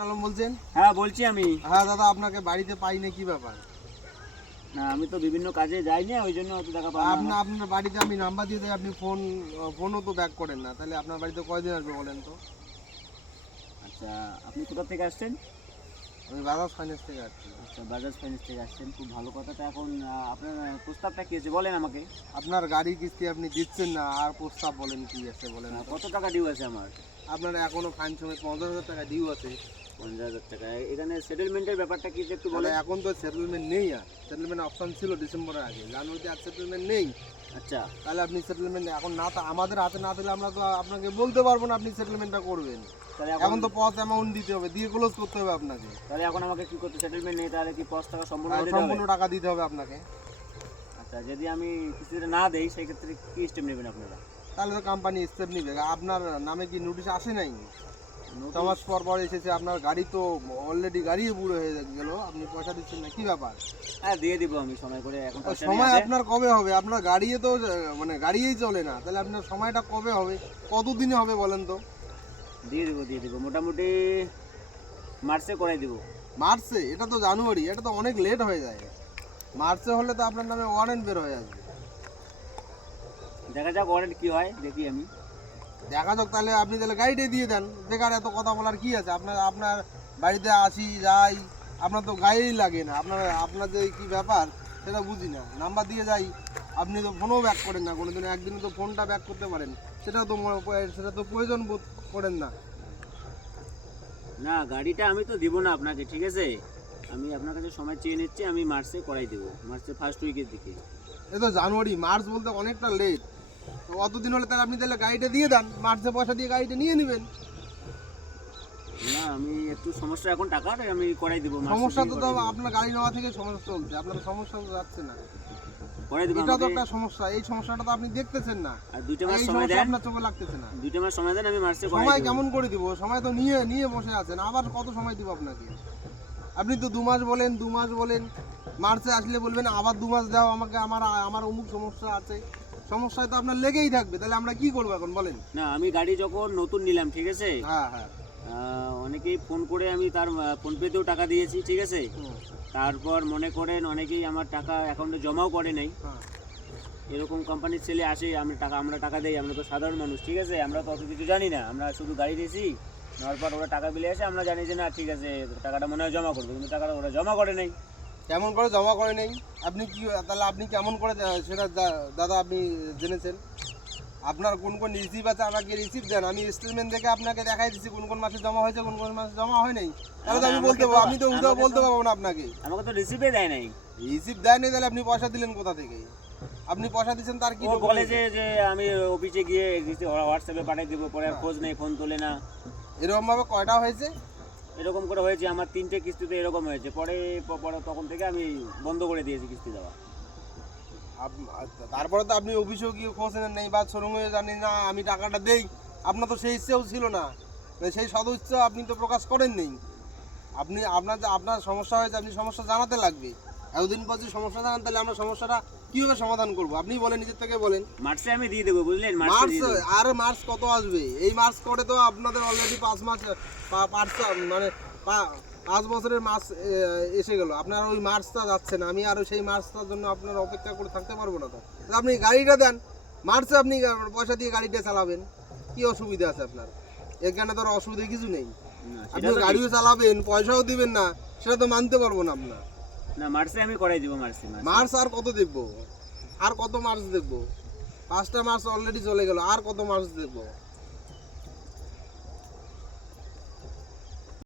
আলম বলছেন? হ্যাঁ বলছি আমি। হ্যাঁ দাদা, আপনাকে বাড়িতে পাই না, কি ব্যাপার? না আমি তো বিভিন্ন কাজে যাই না, ওই জন্য হয়তো দেখা পাই না। আপনার বাড়িতে আমি নাম্বার দিয়ে দেই, আপনি ফোনও তো ব্যাক করেন না, তাহলে আপনার বাড়িতে কয়দিন আসবে বলেন তো? আচ্ছা, আপনি কোথা থেকে আসছেন? আমি বাজাজ ফাইন্যান্স থেকে আসছি। আচ্ছা, বাজাজ ফাইন্যান্স থেকে আসছেন, খুব ভালো কথাটা। এখন আপনার প্রস্তাবটা কী আছে বলেন আমাকে। আপনার গাড়ি কিস্তি আপনি দিচ্ছেন না, আর প্রস্তাব বলেন কি আছে বলেন তো? কত টাকা ডিউ আছে আমার? আপনার এখনো ফাইন সমেত 50,000 টাকা ডিউ আছে। 50,000 টাকা। এখানে সেটেলমেন্টের ব্যাপারটা কি একটু তাহলে বলেন। এখন তো সেটেলমেন্ট নেই, আর সেটেলমেন্ট অপশন ছিল ডিসেম্বরের আগে, জানুয়ারিতে আর সেটেলমেন্ট নেই। আচ্ছা, তাহলে আপনি সেটেলমেন্ট এখন না, আমাদের হাতে না দিলে আমরা তো আপনাকে বলতে পারবো না আপনি সেটেলমেন্টটা করবেন। তাহলে এখন তো পথ অ্যামাউন্ট দিতে হবে, দিয়ে ক্লোজ করতে হবে আপনাকে। তাহলে এখন আমাকে কি করতে, সেটেলমেন্ট নেই তাহলে কি 5 টাকা সম্পূর্ণ দিতে হবে? সম্পূর্ণ টাকা দিতে হবে আপনাকে। আচ্ছা, যদি আমি কিস্তিটা না দেই সেই ক্ষেত্রে কি স্টেপ নেবেন আপনারা? তাহলে তো কোম্পানি স্টেপ নিবে। আপনার নামে কি নোটিশ আসে নাই? নোটিশ? 6 মাস পর পর এসেছে, আপনার গাড়ি তো অলরেডি গাড়ি বুড়ো হয়ে গেল, আপনি পয়সা দিচ্ছেন না, কি ব্যাপার? হ্যাঁ দিয়ে দিব আমি সময় করে। এখন পয়সা সময় নিয়ে আপনার কবে হবে? আপনার গাড়িয়ে তো মানে গাড়িই চলে না, তাহলে আপনার সময়টা কবে হবে, কতদিনে হবে বলেন তো? দিয়ে দিব মোটামুটি মার্চে করাই দিব। মার্চে? এটা তো জানুয়ারি, এটা তো অনেক লেট হয়ে যায়। মার্চে হলে তো আপনার নামে ওয়ারেন্ট বের হয়ে আসবে। দেখা যাক ওয়ারেন্ট কি হয়, দেখি আমি। দেখা যাক, তাহলে আপনি তাহলে গাড়িটাই দিয়ে দেন, বেকার এত কথা বলার কি আছে? আপনার বাড়িতে আসি যাই, আপনার তো গাড়িই লাগে না। আপনার যে কি ব্যাপার সেটা বুঝি না। নাম্বার দিয়ে যাই, আপনি তো ফোনও ব্যাক করেন না কোনোদিন, একদিনে তো ফোনটা ব্যাক করতে পারেন, সেটা তো প্রয়োজন বোধ করেন না। না গাড়িটা আমি তো দিব না আপনাকে, ঠিক আছে? আমি আপনার কাছে সময় চেয়ে নিচ্ছি, আমি মার্চে করাই দেবো, মার্চের ফার্স্ট উইকের দিকে। এ তো জানুয়ারি, মার্চ বলতে অনেকটা লেট। তো অতদিন হলে তাহলে আপনি তাহলে গাড়িটা দিয়ে দেন, মার্চে পয়সা দিয়ে গাড়িটা নিয়ে নেবেন। না আমি একটু সমস্যা এখন টাকার, আমি করাই দেবো। সমস্যা তো আপনার গাড়ি নেওয়া থেকে সমস্যা চলছে, আপনার সমস্যা তো যাচ্ছে না। করাই দেবো। এটা তো একটা সমস্যা, এই সমস্যাটা তো আপনি দেখতেছেন না, আর 2 মাস এই সময় সমস্যা দেন, আপনার চোখে লাগতেছে না। 2 মাস সময় দেন, আমি মার্চে করাই সময় দেবো। কেমন করে দিব? সময় তো নিয়ে নিয়ে বসে আছেন, আবার কত সময় দিব আপনাকে? আপনি তো 2 মাস বলেন, 2 মাস বলেন, মার্চে আসলে বলবেন আবার 2 মাস দাও আমাকে, আমার অমুক সমস্যা আছে। সমস্যায় তো আপনার লেগেই থাকবে, তাহলে আমরা কি করবো এখন বলেন? না আমি গাড়ি যখন নতুন নিলাম, ঠিক আছে, হ্যাঁ হ্যাঁ। অনেকেই ফোন করে আমি তার ফোনপেতেও টাকা দিয়েছি, ঠিক আছে। হুম, তারপর মনে করেন অনেকেই আমার টাকা অ্যাকাউন্টে জমাও করে নাই। হ্যাঁ। এরকম কোম্পানির ছেলে আসে, আমরা টাকা দেই, আমরা তো সাধারণ মানুষ, ঠিক আছে, আমরা তো অত কিছু জানি না, আমরা শুধু গাড়ি দিয়েছি, নেওয়ার পর ওরা টাকা বিলে আসে, আমরা জানি যে না ঠিক আছে টাকাটা মনে হয় জমা করবে, কিন্তু টাকাটা ওরা জমা করে নাই। কেমন করে জমা করে নেই? আপনি কি, তাহলে আপনি কেমন করে সেটা দাদা আপনি জেনেছেন? আপনার কোন কোন রিসিভ আছে আমাকে রিসিভ দেন, আমি স্টেটমেন্ট দেখে আপনাকে দেখাই দিচ্ছি কোন কোন মাসে জমা হয়েছে, কোন কোন মাসে জমা হয় নাই। তাহলে তো আমি বলতে পারবো, আমি তো উদাও বলতে পারবো না আপনাকে। আমাকে তো রিসিভে দেয় নাই। রিসিভ দেয়নি, তাহলে আপনি পয়সা দিলেন কোথা থেকে? আপনি পয়সা দিচ্ছেন তার কি ও বলে যে আমি অফিসে গিয়ে হোয়াটসঅ্যাপে পাঠিয়ে দিব, পরে আর খোঁজ নেই, ফোন তোলে না। এরকম ভাবে কয়টা হয়েছে? এরকম করে হয়েছে আমার 3টে কিস্তিতে এরকম হয়েছে, পরে পরে তখন থেকে আমি বন্ধ করে দিয়েছি কিস্তি দেওয়া। তারপরে তো আপনি অফিসেও গিয়ে খোঁজ নেন নাই বা শোরুমে জানি না আমি টাকাটা দেই, আপনার তো সেই ইচ্ছেও ছিল না, সেই সদিচ্ছা আপনি তো প্রকাশ করেন নেই। আপনার সমস্যা হয়েছে, আপনি সমস্যা জানাতে লাগবে। এতদিন পর যদি সমস্যা জানান, তাহলে আমরা সমস্যাটা কিভাবে সমাধান করবো? আপনি বলেন, নিজের থেকে বলেন। মার্চে আমি দিয়ে দেবো, বুঝলেন? মার্চ? আর মার্চ কত আসবে? এই মার্চ করে তো আপনাদের অলরেডি 5 মাস, মানে 5 বছরের মাস এসে গেল, আপনার ওই মার্চটা যাচ্ছে না। আমি আর সেই মার্চটার জন্য আপনার অপেক্ষা করে থাকতে পারবো না। তো আপনি গাড়িটা দেন, মার্চে আপনি পয়সা দিয়ে গাড়িটা চালাবেন, কি অসুবিধা আছে আপনার? এখানে তো আর অসুবিধা কিছু নেই। আপনি গাড়িও চালাবেন, পয়সাও দিবেন না, সেটা তো মানতে পারবো না আপনার। না মার্চে আমি করাই দিব। মার্চ আর কত দেখবো? আর কত মার্চ দেখবো? 5টা মার্চ অলরেডি চলে গেল, আর কত মার্চ দেখবো?